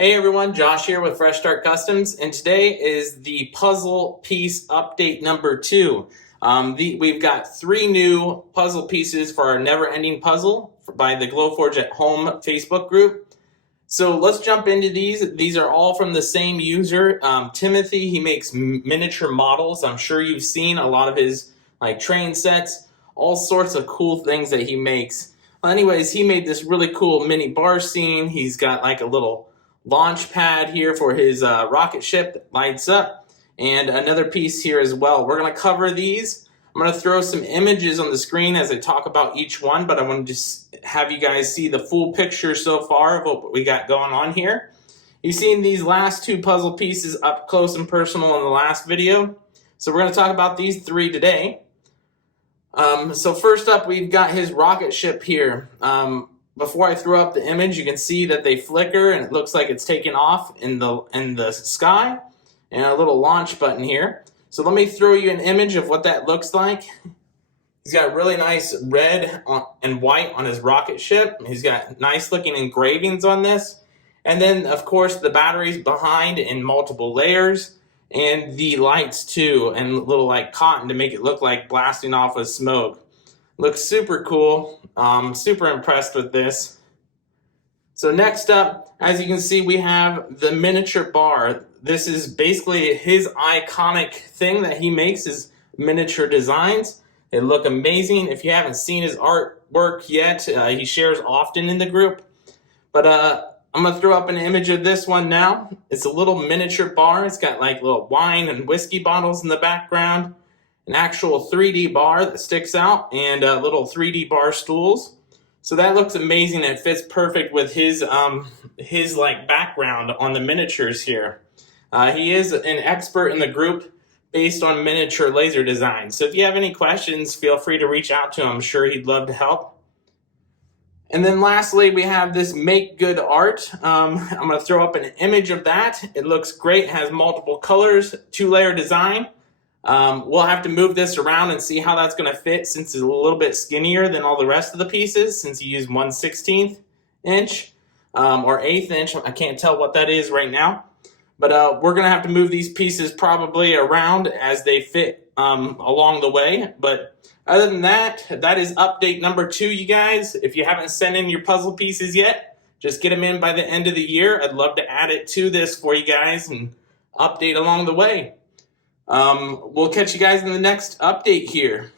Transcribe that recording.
Hey everyone, Josh here with Fresh Start Customs, and today is the puzzle piece update number 2. We've got 3 new puzzle pieces for our Never Ending Puzzle by the Glowforge at Home Facebook group. So let's jump into these. These are all from the same user, Timothy. He makes miniature models. I'm sure you've seen a lot of his train sets, all sorts of cool things that he makes. Anyways, he made this really cool mini bar scene. He's got like a little launch pad here for his rocket ship that lights up, and another piece here as well. We're going to cover these. I'm going to throw some images on the screen as I talk about each one, but I want to just have you guys see the full picture so far of what we got going on here. You've seen these last 2 puzzle pieces up close and personal in the last video, so we're going to talk about these 3 today. So first up, we've got his rocket ship here. Before I throw up the image, you can see that they flicker and it looks like it's taking off in the sky, and a little launch button here. So let me throw you an image of what that looks like. He's got really nice red and white on his rocket ship. He's got nice looking engravings on this. And then of course the batteries behind in multiple layers, and the lights too, and a little like cotton to make it look like blasting off with smoke. Looks super cool. Super impressed with this. So next up, as you can see, we have the miniature bar. This is basically his iconic thing that he makes, is miniature designs. They look amazing. If you haven't seen his artwork yet, he shares often in the group. But I'm going to throw up an image of this one now. It's a little miniature bar. It's got like little wine and whiskey bottles in the background, an actual 3D bar that sticks out, and little 3D bar stools. So that looks amazing. It fits perfect with his background on the miniatures here. He is an expert in the group based on miniature laser design. So if you have any questions, feel free to reach out to him. I'm sure he'd love to help. And then lastly, we have this Make Good art. I'm going to throw up an image of that. It looks great, has multiple colors, 2-layer design. We'll have to move this around and see how that's going to fit, since it's a little bit skinnier than all the rest of the pieces, since you use 1/16 inch or 1/8 inch. I can't tell what that is right now. But we're going to have to move these pieces probably around as they fit along the way. But other than that, that is update number 2, you guys. If you haven't sent in your puzzle pieces yet, just get them in by the end of the year. I'd love to add it to this for you guys and update along the way. We'll catch you guys in the next update here.